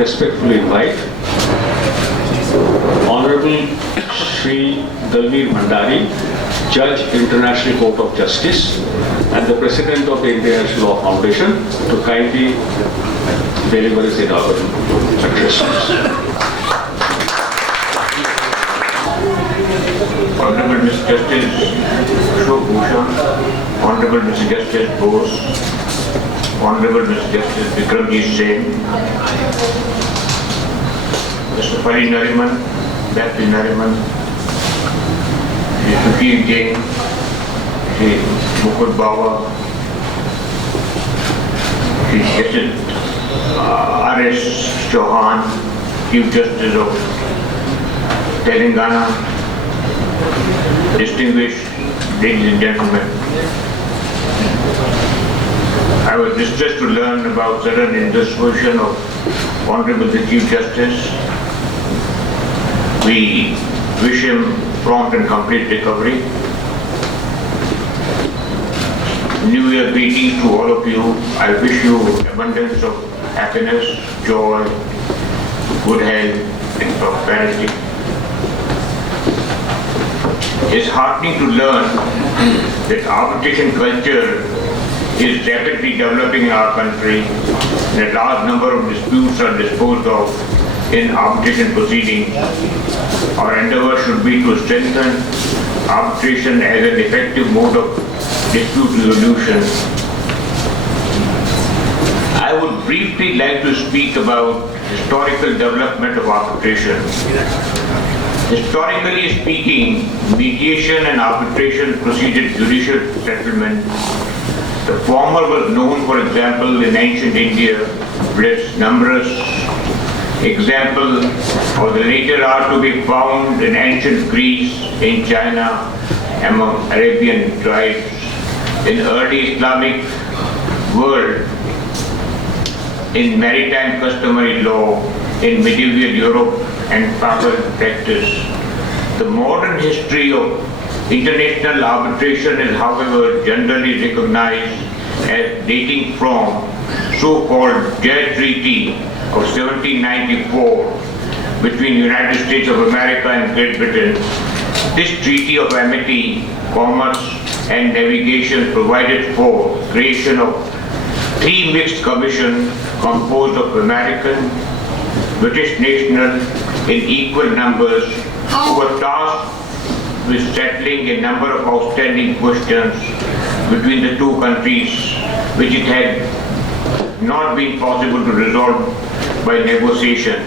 respectfully invite Honorable Shri Dalveer Bhandari, Judge, International Court of Justice, and the President of the International Law Foundation to kindly deliver his inaugural address. Honorable Mr. Justice Bhushan, Honorable Mr. Justice Bose, Honorable Mr. Justice Vikramjit Singh, Mr. Fali Nariman, Dr. Nariman, Mr. Sukhir Jain, Mr. Mukul Bawa, Mr. Justice R.S. Chauhan, Chief Justice of Telangana, distinguished ladies and gentlemen. I was distressed to learn about sudden indisposition of Honorable the Chief Justice. We wish him prompt and complete recovery. New Year greetings to all of you. I wish you abundance of happiness, joy, good health, and prosperity. It's heartening to learn that arbitration culture is rapidly developing in our country, and a large number of disputes are disposed of in arbitration proceedings. Our endeavor should be to strengthen arbitration as an effective mode of dispute resolution. I would briefly like to speak about historical development of arbitration. Historically speaking, mediation and arbitration preceded judicial settlement. The former was known, for example, in ancient India, with numerous examples of the later are to be found in ancient Greece, in China, among Arabian tribes, in early Islamic world, in maritime customary law, in medieval Europe and papal practice. The modern history of international arbitration is, however, generally recognized as dating from so-called Jazz Treaty of 1794 between United States of America and Great Britain. This treaty of amity, commerce and navigation provided for creation of three mixed commissions composed of American, British nationals in equal numbers who were tasked with settling a number of outstanding questions between the two countries which it had not been possible to resolve by negotiation.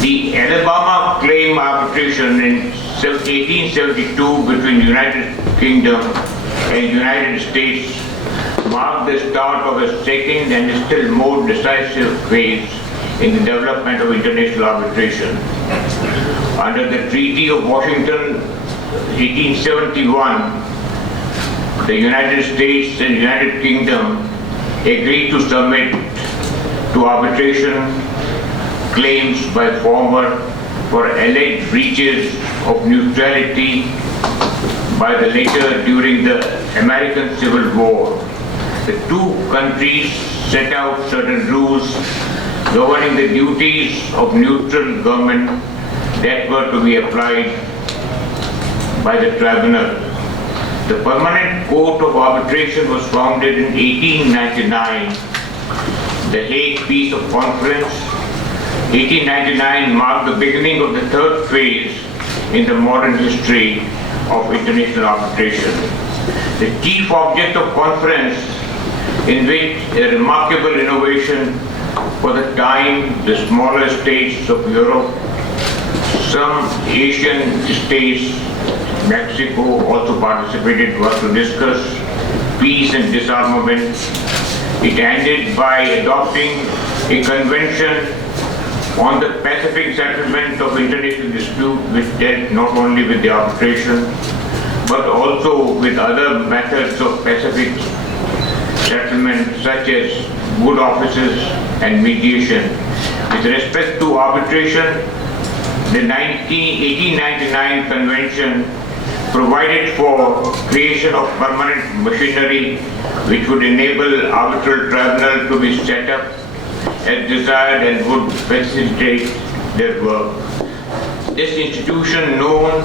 The Alabama Claim Arbitration in 1872 between United Kingdom and United States marked the start of a second and still more decisive phase in the development of international arbitration. Under the Treaty of Washington, 1871, the United States and United Kingdom agreed to submit to arbitration claims by former for alleged breaches of neutrality by the latter during the American Civil War. The two countries set out certain rules governing the duties of neutral government that were to be applied by the tribunal. The Permanent Court of Arbitration was founded in 1899. The Hague Peace of Conference, 1899, marked the beginning of the third phase in the modern history of international arbitration. The chief object of conference, in which a remarkable innovation for the time, the smaller states of Europe, some Asian states, Mexico also participated, was to discuss peace and disarmament. It ended by adopting a convention on the Pacific settlement of international dispute, which dealt not only with the arbitration, but also with other methods of Pacific settlement, such as good offices and mediation. With respect to arbitration, the 1899 convention provided for creation of permanent machinery which would enable arbitral tribunal to be set up as desired and would facilitate their work. This institution, known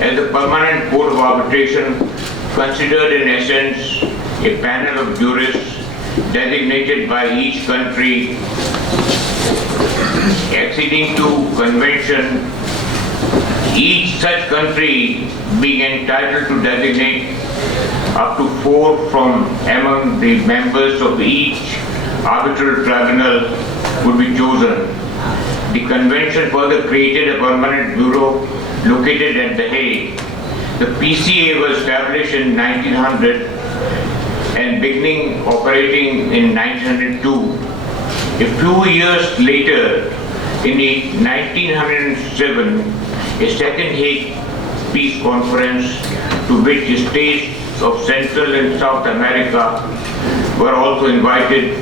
as the Permanent Court of Arbitration, considered in essence a panel of jurists designated by each country acceding to convention, each such country being entitled to designate up to 4 from among the members of each arbitral tribunal would be chosen. The convention further created a permanent bureau located at The Hague. The PCA was established in 1900 and beginning operating in 1902. A few years later, in 1907, a second Hague Peace Conference, to which the states of Central and South America were also invited,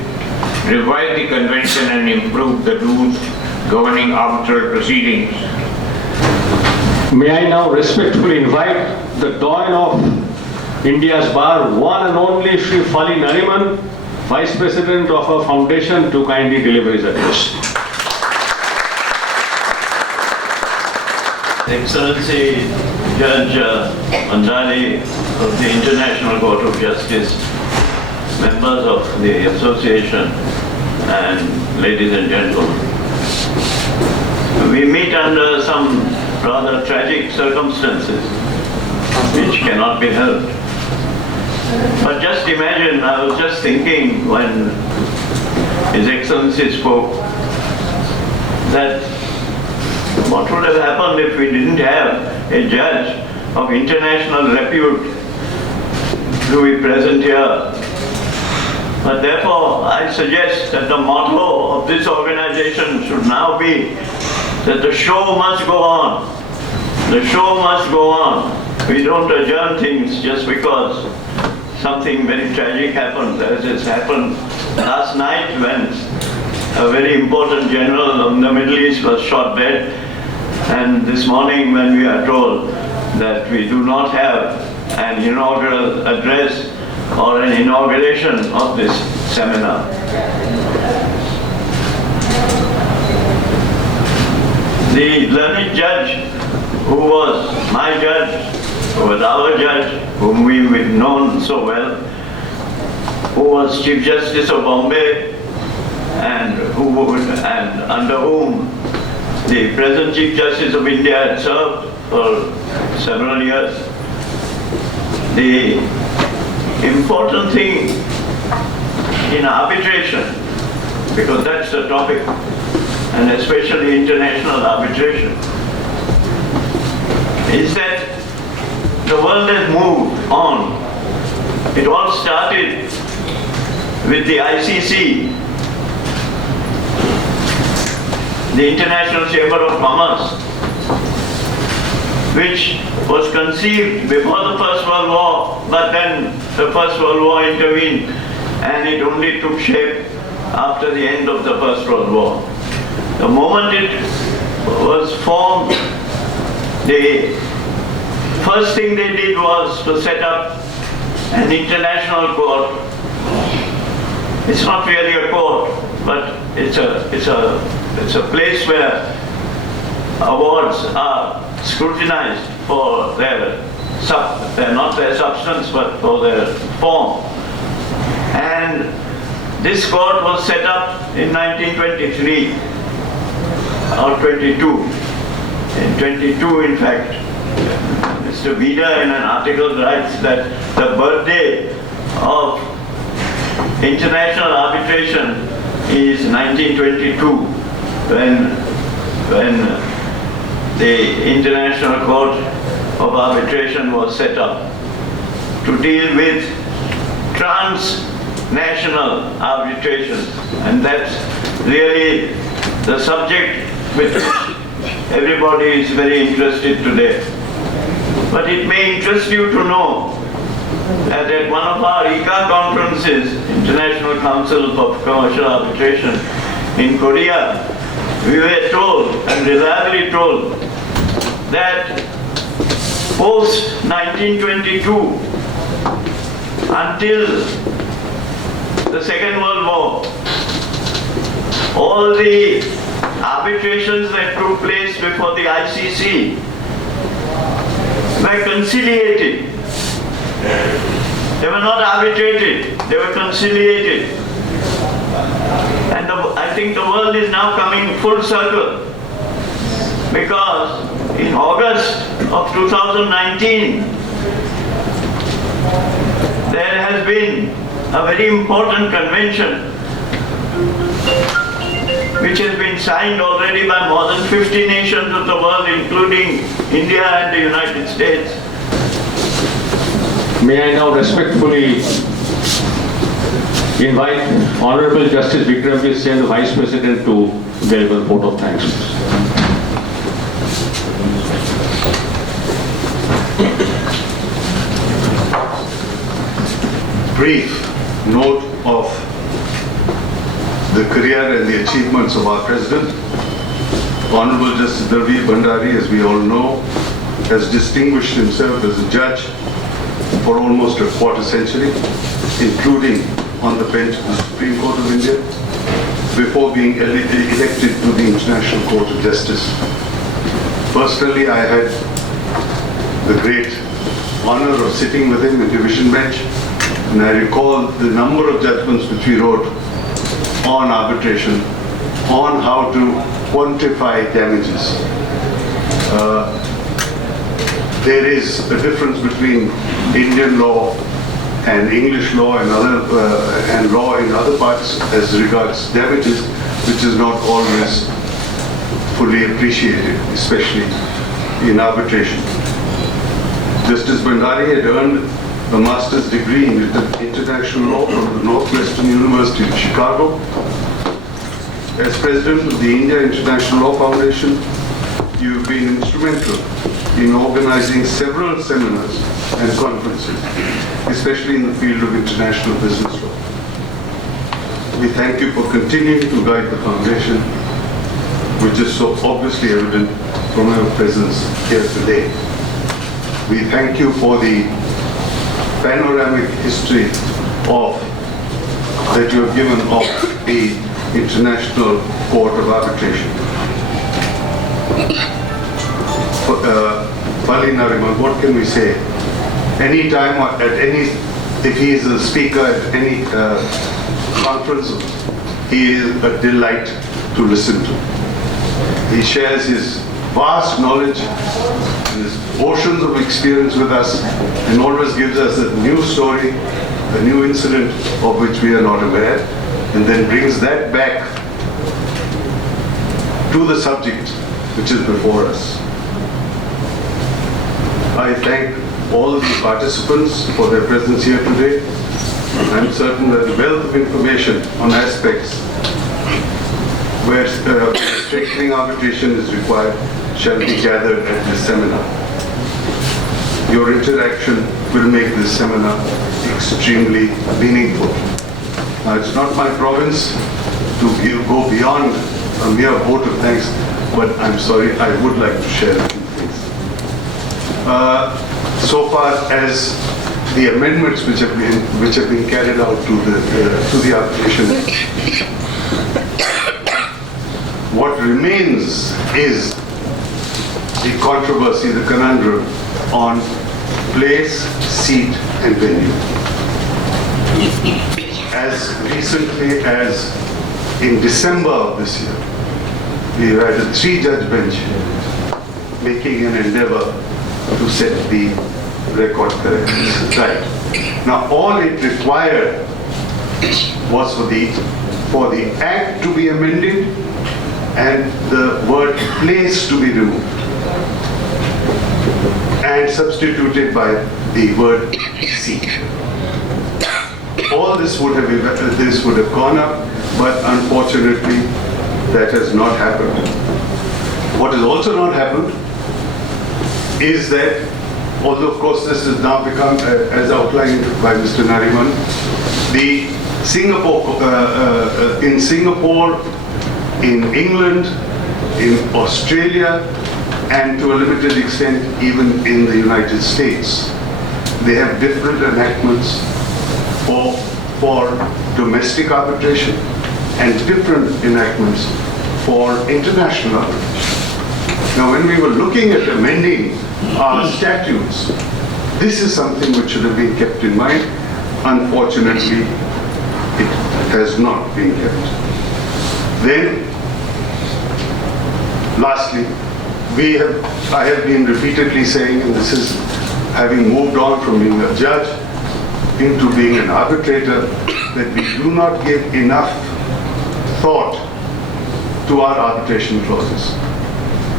revised the convention and improved the rules governing arbitral proceedings. May I now respectfully invite the Doyen of India's Bar, one and only Shri Fali Nariman, Vice President of our foundation, to kindly deliver his address. Excellency Judge Bhandari of the International Court of Justice, members of the association, and ladies and gentlemen. We meet under some rather tragic circumstances which cannot be helped. But just imagine, I was just thinking when His Excellency spoke, that what would have happened if we didn't have a judge of international repute to be present here. But therefore, I suggest that the motto of this organization should now be that the show must go on. The show must go on. We don't adjourn things just because something very tragic happens, as has happened last night when a very important general of the Middle East was shot dead, and this morning when we are told that we do not have an inaugural address or an inauguration of this seminar. The learned judge, who was my judge, who was our judge, whom we've known so well, who was Chief Justice of Bombay, and under whom the present Chief Justice of India had served for several years. The important thing in arbitration, because that's the topic, and especially international arbitration, is that the world has moved on. It all started with the ICC, the International Chamber of Commerce, which was conceived before the First World War, but then the First World War intervened, and it only took shape after the end of the First World War. The moment it was formed, the first thing they did was to set up an international court. It's not really a court, but it's a place where awards are scrutinized for not their substance, but for their form. And this court was set up in 1923 or 22. In 22, in fact, Mr. Vida in an article writes that the birthday of international arbitration is 1922, when the International Court of Arbitration was set up to deal with transnational arbitration. And that's really the subject with which everybody is very interested today. But it may interest you to know that at one of our ICA conferences, International Council for Commercial Arbitration in Korea, we were told, and reliably told, that post 1922, until the Second World War, all the arbitrations that took place before the ICC were conciliated. They were not arbitrated, they were conciliated. And I think the world is now coming full circle, because in August of 2019, there has been a very important convention which has been signed already by more than 50 nations of the world, including India and the United States. May I now respectfully invite Honorable Justice Vikram Sen, the Vice President, to deliver a vote of thanks. Brief note of the career and the achievements of our President. Honorable Justice Dalveer Bhandari, as we all know, has distinguished himself as a judge for almost a quarter century, including on the bench of the Supreme Court of India, before being elected to the International Court of Justice. Personally, I had the great honor of sitting with him in division bench, and I recall the number of judgments which we wrote on arbitration, on how to quantify damages. There is a difference between Indian law and English law and law in other parts as regards damages, which is not always fully appreciated, especially in arbitration. Justice Bhandari had earned a master's degree in international law from the Northwestern University of Chicago. As president of the India International Law Foundation, you've been instrumental in organizing several seminars and conferences, especially in the field of international business law. We thank you for continuing to guide the foundation, which is so obviously evident from your presence here today. We thank you for the panoramic history that you have given of the International Court of Arbitration. Fali, Nariman, what can we say? Any time if he is a speaker at any conference, he is a delight to listen to. He shares his vast knowledge and his oceans of experience with us, and always gives us a new story, a new incident of which we are not aware, and then brings that back to the subject which is before us. I thank all of the participants for their presence here today. I'm certain that the wealth of information on aspects where strengthening arbitration is required shall be gathered at this seminar. Your interaction will make this seminar extremely meaningful. Now, it's not my province to go beyond a mere vote of thanks, but I'm sorry, I would like to share a few things. So far as the amendments which have been carried out to the arbitration, what remains is the controversy, the conundrum on place, seat, and venue. As recently as in December of this year, we had a 3-judge bench making an endeavor to set the record correct. Right. Now, all it required was for the act to be amended and the word place to be removed and substituted by the word seat. All this would have gone up, but unfortunately that has not happened. What has also not happened is that, although of course this has now become, as outlined by Mr. Nariman, in Singapore, in England, in Australia, and to a limited extent even in the United States, they have different enactments for domestic arbitration and different enactments for international arbitration. Now, when we were looking at amending our statutes, this is something which should have been kept in mind. Unfortunately, it has not been kept. Then, lastly, I have been repeatedly saying, and this is having moved on from being a judge into being an arbitrator, that we do not give enough thought to our arbitration clauses.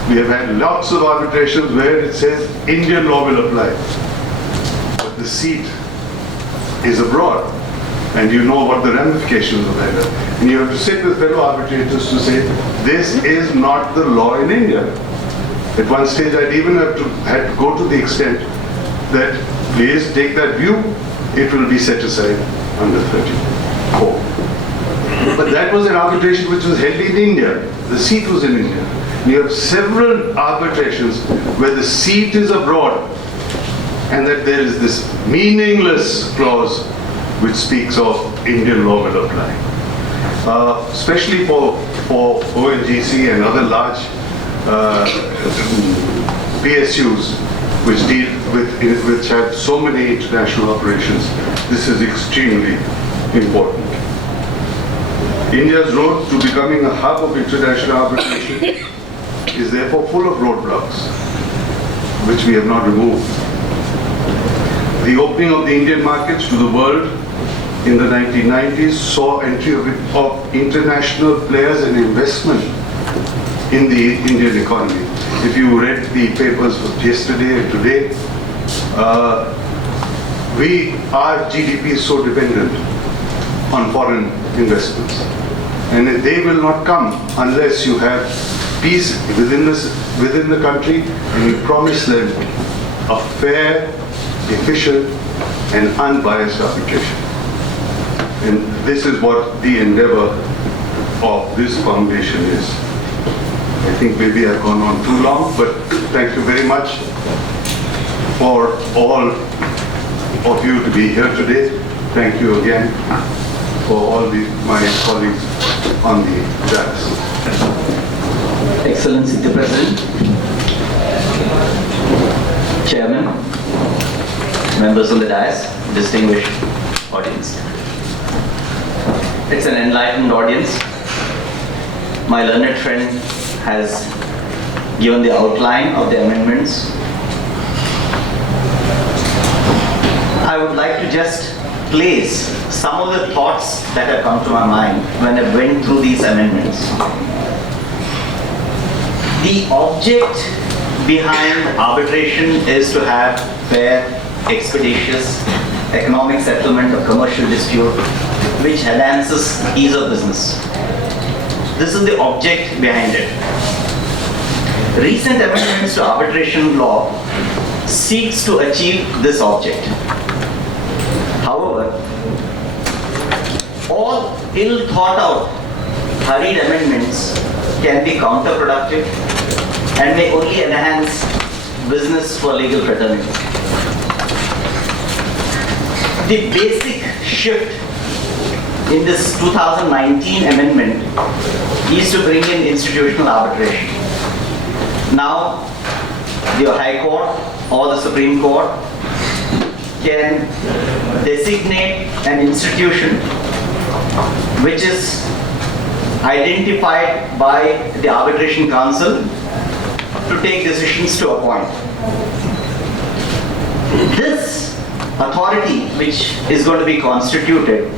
We have had lots of arbitrations where it says Indian law will apply, but the seat is abroad, and you know what the ramifications of that are. And you have to sit with fellow arbitrators to say, this is not the law in India. At one stage, I'd even had to go to the extent that, please take that view, it will be set aside under 34. But that was an arbitration which was held in India. The seat was in India. You have several arbitrations where the seat is abroad, and that there is this meaningless clause which speaks of Indian law will apply. Especially for ONGC and other large PSUs which have so many international operations, this is extremely important. India's road to becoming a hub of international arbitration is therefore full of roadblocks, which we have not removed. The opening of the Indian markets to the world in the 1990s saw entry of international players and investment in the Indian economy. If you read the papers of yesterday and today, our GDP is so dependent on foreign investments. And they will not come unless you have peace within the country and you promise them a fair, efficient, and unbiased arbitration. And this is what the endeavor of this foundation is. I think maybe I've gone on too long, but thank you very much for all of you to be here today. Thank you again for all my colleagues on the dais. Excellency the President, Chairman, members of the dais, distinguished audience. It's an enlightened audience. My learned friend has given the outline of the amendments. I would like to just place some of the thoughts that have come to my mind when I went through these amendments. The object behind arbitration is to have fair, expeditious, economic settlement of commercial dispute which enhances ease of business. This is the object behind it. Recent amendments to arbitration law seeks to achieve this object. However, all ill thought out, hurried amendments can be counterproductive and may only enhance business for legal fraternity. The basic shift in this 2019 amendment is to bring in institutional arbitration. Now, the High Court or the Supreme Court can designate an institution which is identified by the Arbitration Council to take decisions to appoint. This authority which is going to be constituted,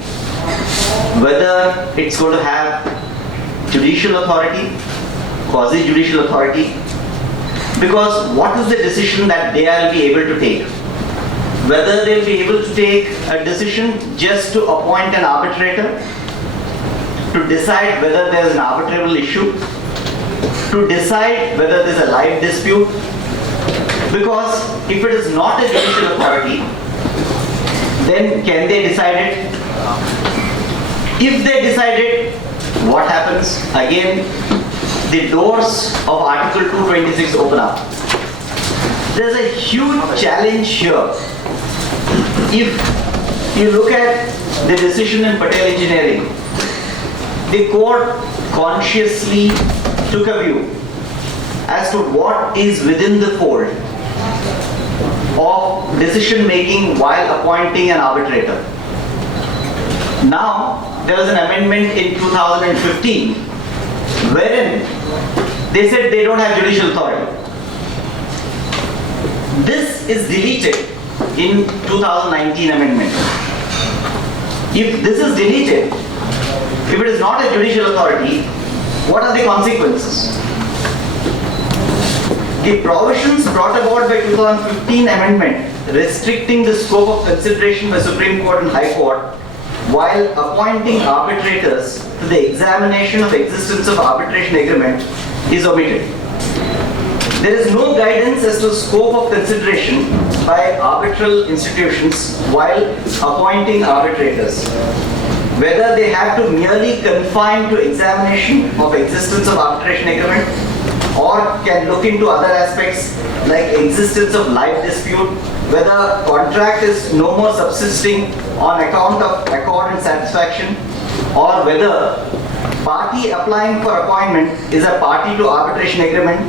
whether it's going to have judicial authority, quasi-judicial authority, because what is the decision that they will be able to take? Whether they'll be able to take a decision just to appoint an arbitrator, to decide whether there's an arbitrable issue, to decide whether there's a live dispute, because if it is not a judicial authority, then can they decide it? If they decide it, what happens? Again, the doors of Article 226 open up. There's a huge challenge here. If you look at the decision in Patel Engineering, the court consciously took a view as to what is within the fold of decision making while appointing an arbitrator. Now, there was an amendment in 2015 wherein they said they don't have judicial authority. This is deleted in 2019 amendment. If this is deleted, if it is not a judicial authority, what are the consequences? The provisions brought about by 2015 amendment restricting the scope of consideration by Supreme Court and High Court while appointing arbitrators to the examination of existence of arbitration agreement is omitted. There is no guidance as to scope of consideration by arbitral institutions while appointing arbitrators. Whether they have to merely confine to examination of existence of arbitration agreement or can look into other aspects like existence of life dispute, whether contract is no more subsisting on account of accord and satisfaction, or whether party applying for appointment is a party to arbitration agreement,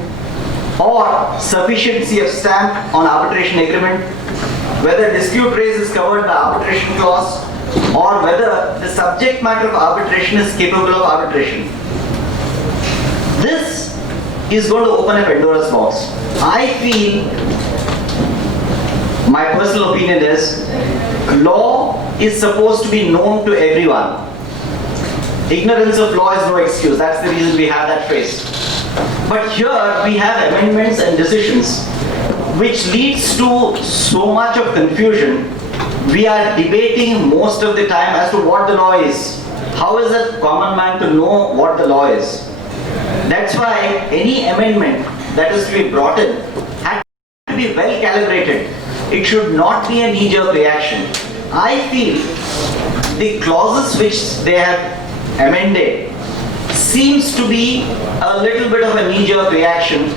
or sufficiency of stamp on arbitration agreement, whether dispute raised is covered by arbitration clause, or whether the subject matter of arbitration is capable of arbitration. This is going to open a Pandora's box. I feel, my personal opinion is, law is supposed to be known to everyone. Ignorance of law is no excuse. That's the reason we have that phrase. But here we have amendments and decisions which leads to so much of confusion. We are debating most of the time as to what the law is. How is a common man to know what the law is? That's why any amendment that is to be brought in has to be well calibrated. It should not be a knee-jerk reaction. I feel the clauses which they have amended seems to be a little bit of a knee-jerk reaction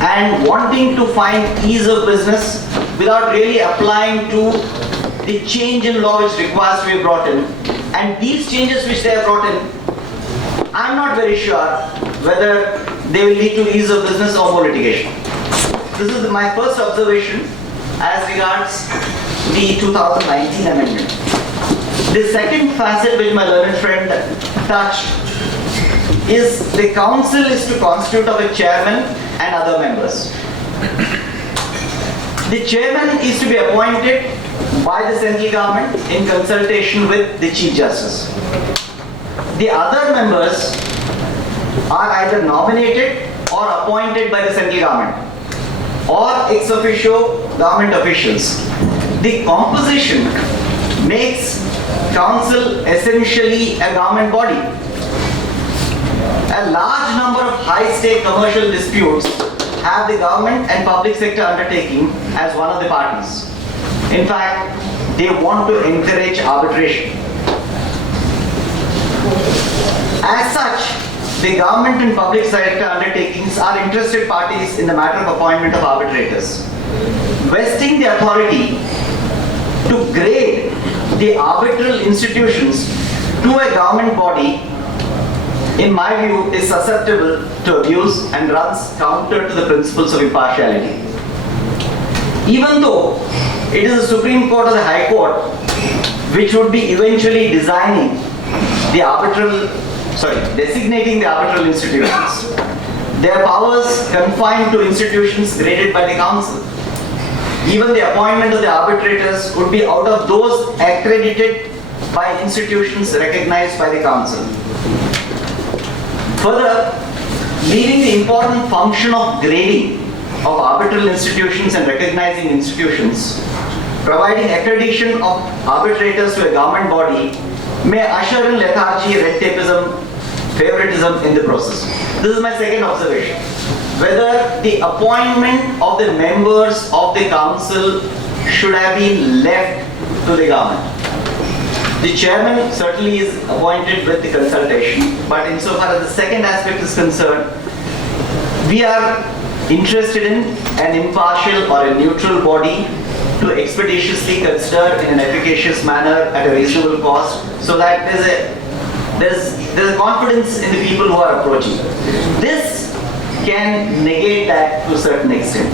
and wanting to find ease of business without really applying to the change in law which requires to be brought in. And these changes which they have brought in, I'm not very sure whether they will lead to ease of business or more litigation. This is my first observation as regards the 2019 amendment. The second facet which my learned friend touched is the council is to constitute of a chairman and other members. The chairman is to be appointed by the central government in consultation with the Chief Justice. The other members are either nominated or appointed by the central government or ex officio government officials. The composition makes council essentially a government body. A large number of high-stake commercial disputes have the government and public sector undertaking as one of the parties. In fact, they want to encourage arbitration. As such, the government and public sector undertakings are interested parties in the matter of appointment of arbitrators. Vesting the authority to grade the arbitral institutions to a government body, in my view, is susceptible to abuse and runs counter to the principles of impartiality. Even though it is the Supreme Court or the High Court which would be eventually designating the arbitral institutions, their powers confined to institutions graded by the council. Even the appointment of the arbitrators would be out of those accredited by institutions recognized by the council. Further, leaving the important function of grading of arbitral institutions and recognizing institutions, providing accreditation of arbitrators to a government body may usher in lethargy, red tapeism, favoritism in the process. This is my second observation. Whether the appointment of the members of the council should have been left to the government. The chairman certainly is appointed with the consultation, but insofar as the second aspect is concerned, we are interested in an impartial or a neutral body to expeditiously consider in an efficacious manner at a reasonable cost, so that there's a There's a confidence in the people who are approaching. This can negate that to a certain extent.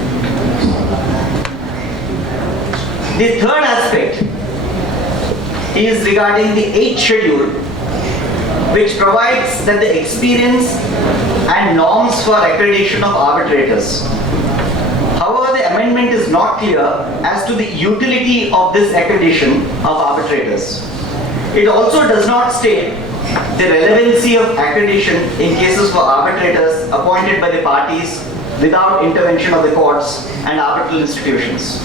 The third aspect is regarding the 8th schedule, which provides that the experience and norms for accreditation of arbitrators. However, the amendment is not clear as to the utility of this accreditation of arbitrators. It also does not state the relevancy of accreditation in cases for arbitrators appointed by the parties without intervention of the courts and arbitral institutions.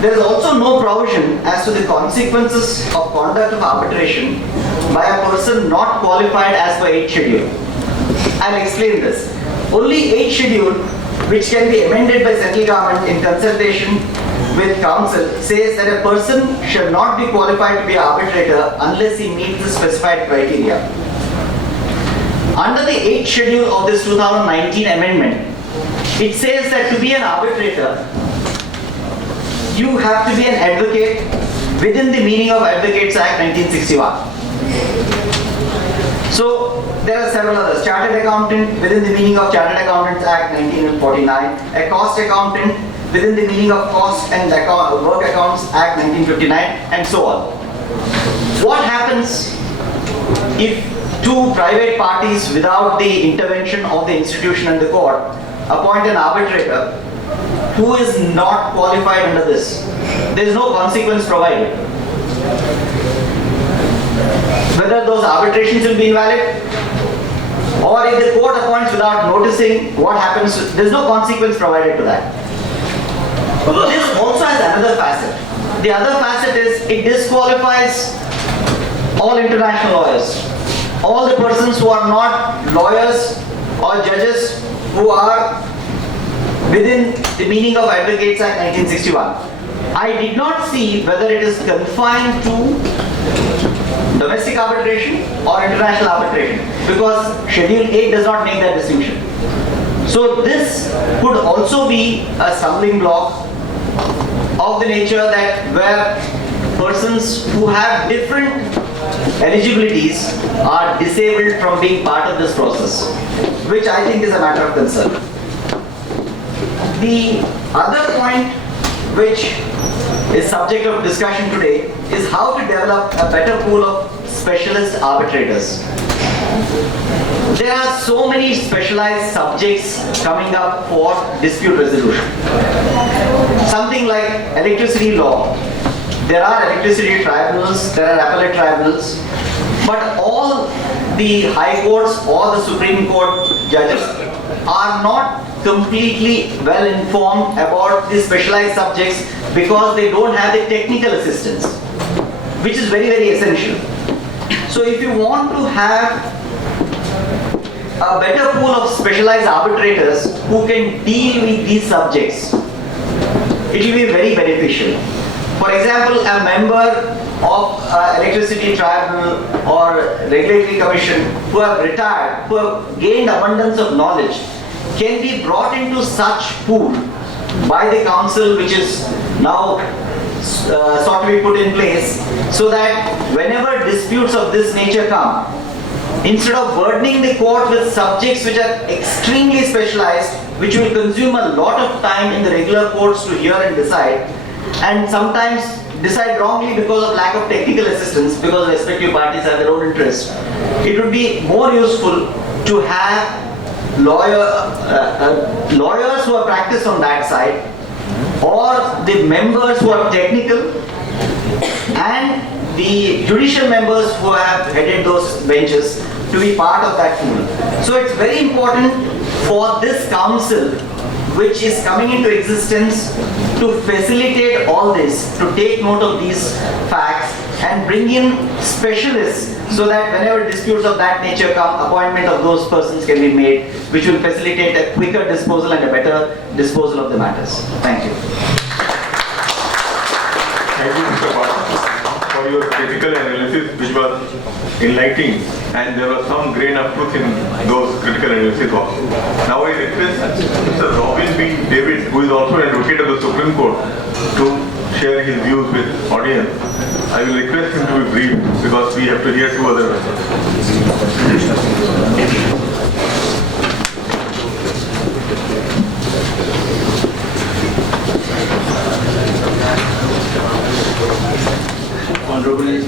There is also no provision as to the consequences of conduct of arbitration by a person not qualified as per 8th schedule. I'll explain this. Only 8th schedule, which can be amended by central government in consultation with council, says that a person should not be qualified to be an arbitrator unless he meets the specified criteria. Under the 8th schedule of this 2019 amendment, it says that to be an arbitrator, you have to be an advocate within the meaning of Advocates Act 1961. So there are several others. Chartered accountant within the meaning of Chartered Accountants Act 1949. A cost accountant within the meaning of Cost and Work Accounts Act 1959, and so on. What happens if two private parties without the intervention of the institution and the court appoint an arbitrator who is not qualified under this? There is no consequence provided. Whether those arbitrations will be invalid, or if the court appoints without noticing, what happens? There is no consequence provided to that. This also has another facet. The other facet is it disqualifies all international lawyers, all the persons who are not lawyers or judges who are within the meaning of Advocates Act 1961. I did not see whether it is confined to domestic arbitration or international arbitration, because Schedule 8 does not make that distinction. So this could also be a stumbling block of the nature that where persons who have different eligibilities are disabled from being part of this process, which I think is a matter of concern. The other point which is subject of discussion today is how to develop a better pool of specialist arbitrators. There are so many specialized subjects coming up for dispute resolution. Something like electricity law. There are electricity tribunals, there are appellate tribunals, but all the high courts or the Supreme Court judges are not completely well informed about the specialized subjects because they don't have the technical assistance, which is very, very essential. So if you want to have a better pool of specialized arbitrators who can deal with these subjects, it will be very beneficial. For example, a member of electricity tribunal or regulatory commission who have retired, who have gained abundance of knowledge, can be brought into such pool by the council, which is now sought to be put in place, so that whenever disputes of this nature come, instead of burdening the court with subjects which are extremely specialized, which will consume a lot of time in the regular courts to hear and decide, and sometimes decide wrongly because of lack of technical assistance, because respective parties have their own interests, it would be more useful to have lawyers who are practiced on that side, or the members who are technical, and the judicial members who have headed those benches to be part of that pool. So it's very important for this council, which is coming into existence, to facilitate all this, to take note of these facts and bring in specialists, so that whenever disputes of that nature come, appointment of those persons can be made, which will facilitate a quicker disposal and a better disposal of the matters. Thank you. Thank you, Mr. Bhatt, for your critical analysis, which was enlightening, and there was some grain of truth in those critical analysis also. Now I request Mr. Robin B. David, who is also an advocate of the Supreme Court, to share his views with audience. I will request him to be brief because we have to hear two other members. Honorable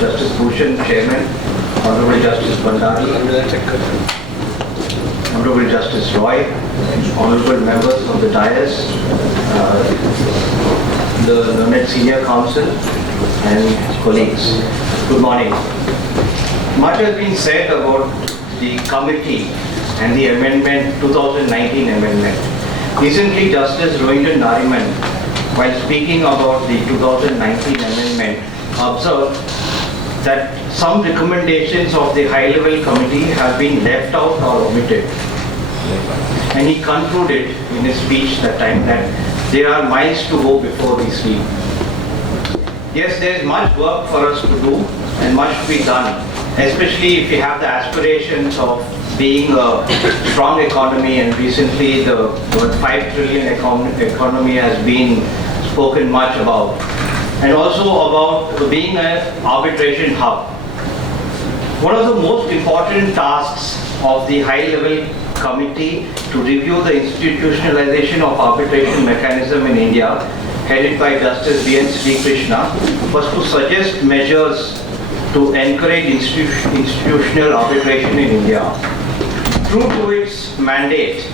Justice Bhushan, Chairman, Honorable Justice Bhandari, Honorable Justice Roy, Honorable members of the dais, the learned senior counsel, and colleagues. Good morning. Much has been said about the committee and the amendment, 2019 amendment. Recently, Justice Nariman, while speaking about the 2019 amendment, observed that some recommendations of the high-level committee have been left out or omitted. And he concluded in his speech that time that there are miles to go before we sleep. Yes, there is much work for us to do and much to be done, especially if we have the aspirations of being a strong economy, and recently the 5 trillion economy has been spoken much about, and also about being an arbitration hub. One of the most important tasks of the high-level committee to review the institutionalization of arbitration mechanism in India, headed by Justice B.N. Krishnan, was to suggest measures to encourage institutional arbitration in India. True to its mandate,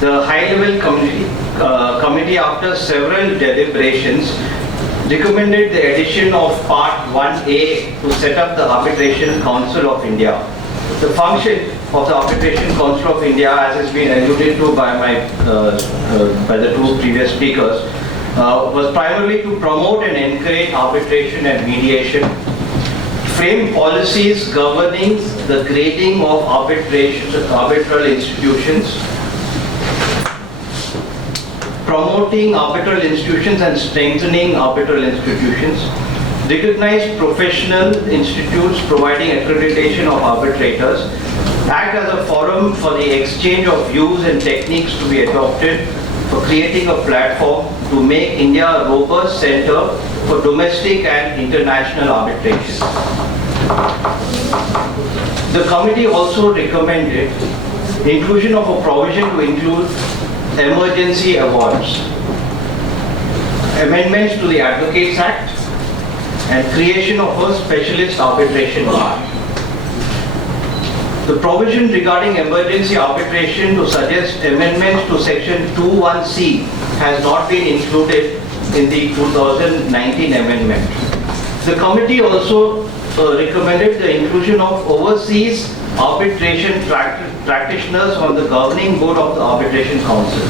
the high-level committee, after several deliberations, recommended the addition of Part 1A to set up the Arbitration Council of India. The function of the Arbitration Council of India, as has been alluded to by the two previous speakers, was primarily to promote and encourage arbitration and mediation, frame policies governing the grading of arbitral institutions, promoting arbitral institutions and strengthening arbitral institutions, recognize professional institutes providing accreditation of arbitrators, act as a forum for the exchange of views and techniques to be adopted for creating a platform to make India a robust center for domestic and international arbitration. The committee also recommended inclusion of a provision to include emergency awards, amendments to the Advocates Act, and creation of a specialist arbitration bar. The provision regarding emergency arbitration to suggest amendments to Section 21C has not been included in the 2019 amendment. The committee also recommended the inclusion of overseas arbitration practitioners on the governing board of the Arbitration Council.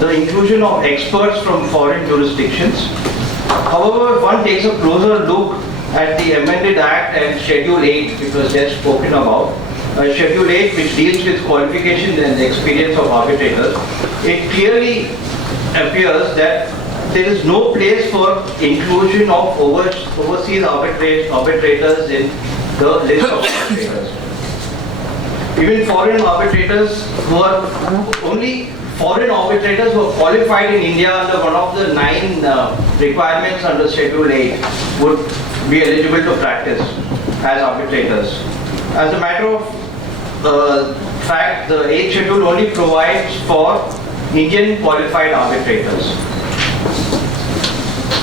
The inclusion of experts from foreign jurisdictions. However, if one takes a closer look at the amended Act and Schedule 8, which was just spoken about, Schedule 8, which deals with qualifications and the experience of arbitrators, it clearly appears that there is no place for inclusion of overseas arbitrators in the list of arbitrators. Even foreign arbitrators who are only foreign arbitrators who are qualified in India under one of the 9 requirements under Schedule 8 would be eligible to practice as arbitrators. As a matter of fact, the 8th schedule only provides for Indian qualified arbitrators.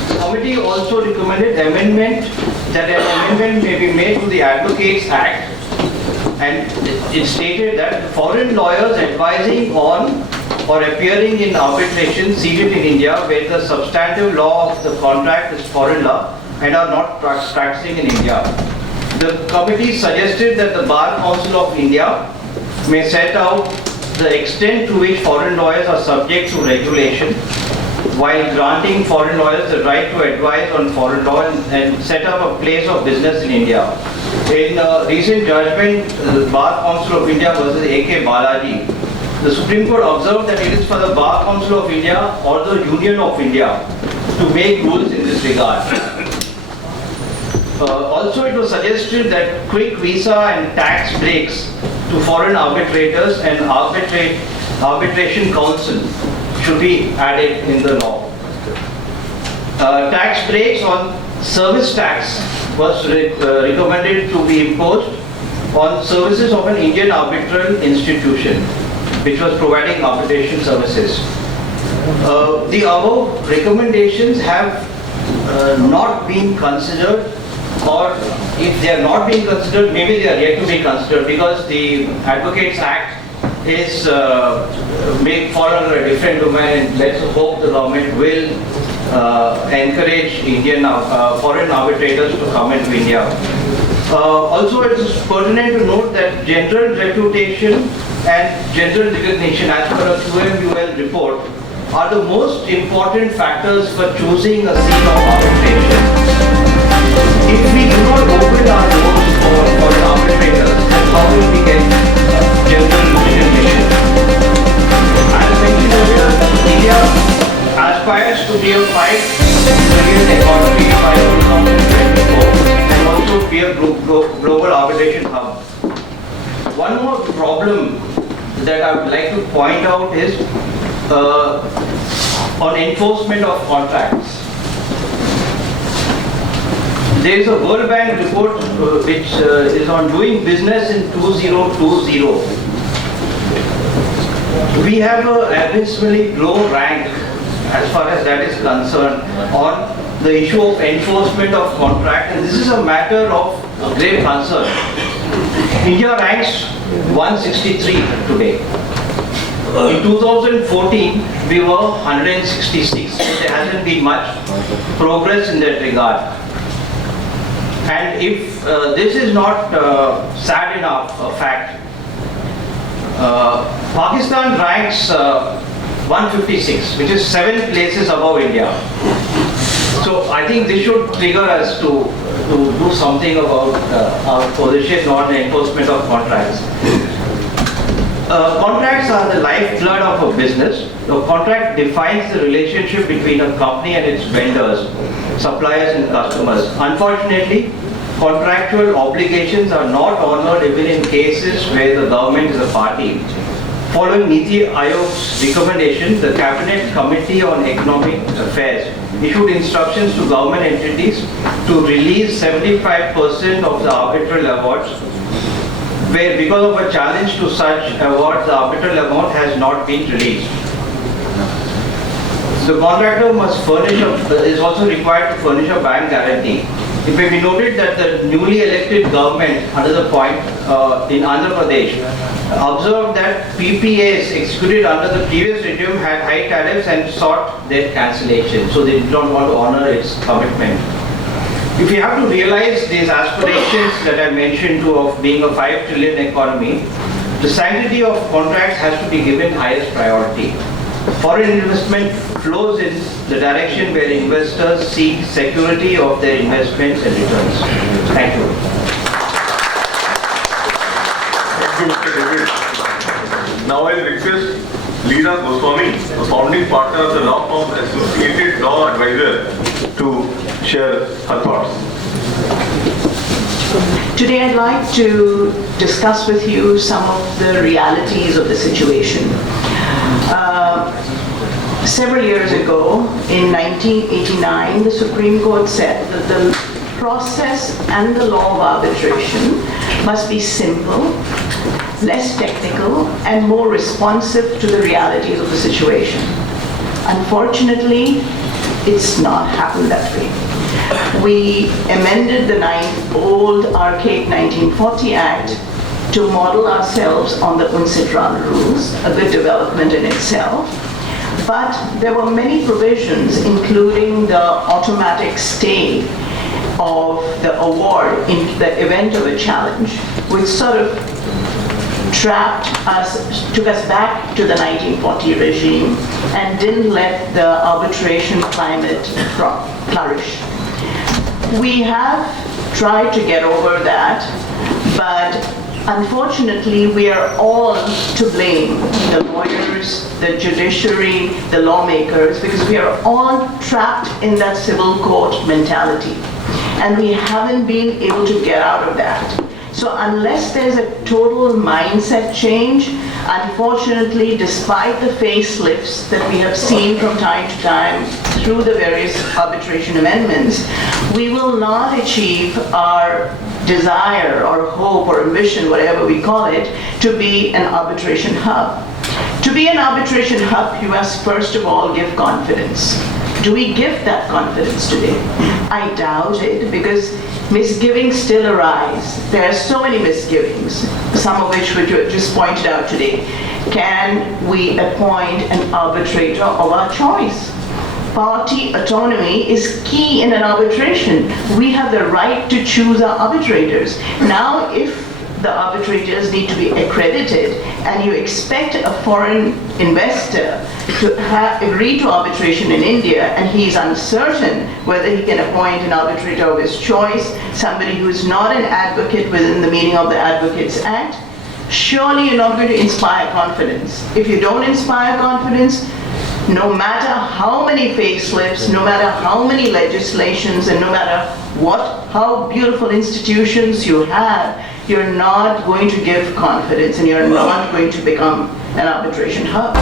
The committee also recommended that an amendment may be made to the Advocates Act, and it stated that foreign lawyers advising on or appearing in arbitration seated in India where the substantive law of the contract is foreign law and are not practicing in India. The committee suggested that the Bar Council of India may set out the extent to which foreign lawyers are subject to regulation, while granting foreign lawyers the right to advise on foreign law and set up a place of business in India. In recent judgment, the Bar Council of India versus A.K. Balaji, the Supreme Court observed that it is for the Bar Council of India or the Union of India to make rules in this regard. Also, it was suggested that quick visa and tax breaks to foreign arbitrators and arbitration council should be added in the law. tax breaks on service tax was recommended to be imposed on services of an Indian arbitral institution, which was providing arbitration services. The above recommendations have not been considered, or if they are not being considered, maybe they are yet to be considered, because the Advocates Act is may fall under a different domain, and let's hope the government will encourage Indian foreign arbitrators to come into India. Also, it is pertinent to note that general reputation and general recognition, as per a QMUL report, are the most important factors for choosing a seat of arbitration. If we do not open our doors for foreign arbitrators, then how will we get general recognition? As mentioned earlier, India aspires to be a $5 trillion economy by 2024 and also be a global arbitration hub. One more problem that I would like to point out is on enforcement of contracts. There is a World Bank report which is on doing business in 2020. We have an abysmally low rank as far as that is concerned on the issue of enforcement of contract, and this is a matter of grave concern. India ranks 163 today. In 2014, we were 166. So there hasn't been much progress in that regard. And if this is not sad enough a fact, Pakistan ranks 156, which is 7 places above India. So I think this should trigger us to do something about our position on enforcement of contracts. Contracts are the lifeblood of a business. The contract defines the relationship between a company and its vendors, suppliers and customers. Unfortunately, contractual obligations are not honored even in cases where the government is a party. Following Niti Ayog's recommendation, the Cabinet Committee on Economic Affairs issued instructions to government entities to release 75% of the arbitral awards, where because of a challenge to such awards, the arbitral amount has not been released. The contractor must is also required to furnish a bank guarantee. It may be noted that the newly elected government under the point in Andhra Pradesh observed that PPAs executed under the previous regime had high tariffs and sought their cancellation. So they did not want to honor its commitment. If we have to realize these aspirations that I mentioned to of being a $5 trillion economy, the sanctity of contracts has to be given highest priority. Foreign investment flows in the direction where investors seek security of their investments and returns. Thank you. Thank you, Mr. David. Now I request Leela Goswami, a founding partner of the law firm Associated Law Advisor, to share her thoughts. Today I'd like to discuss with you some of the realities of the situation. Several years ago, in 1989, the Supreme Court said that the process and the law of arbitration must be simple, less technical, and more responsive to the realities of the situation. Unfortunately, it's not happened that way. We amended the old archaic 1940 Act to model ourselves on the UNCITRAL rules, a good development in itself. But there were many provisions, including the automatic stay of the award in the event of a challenge, which sort of took us back to the 1940 regime and didn't let the arbitration climate flourish. We have tried to get over that, but unfortunately, we are all to blame, the lawyers, the judiciary, the lawmakers, because we are all trapped in that civil court mentality. And we haven't been able to get out of that. So unless there's a total mindset change, unfortunately, despite the facelifts that we have seen from time to time through the various arbitration amendments, we will not achieve our desire or hope or ambition, whatever we call it, to be an arbitration hub. To be an arbitration hub, you must first of all give confidence. Do we give that confidence today? I doubt it, because misgivings still arise. There are so many misgivings, some of which you just pointed out today. Can we appoint an arbitrator of our choice? Party autonomy is key in an arbitration. We have the right to choose our arbitrators. Now, if the arbitrators need to be accredited, and you expect a foreign investor to agree to arbitration in India, and he's uncertain whether he can appoint an arbitrator of his choice, somebody who is not an advocate within the meaning of the Advocates Act, surely you're not going to inspire confidence. If you don't inspire confidence, no matter how many facelifts, no matter how many legislations, and no matter how beautiful institutions you have, you're not going to give confidence, and you're not going to become an arbitration hub.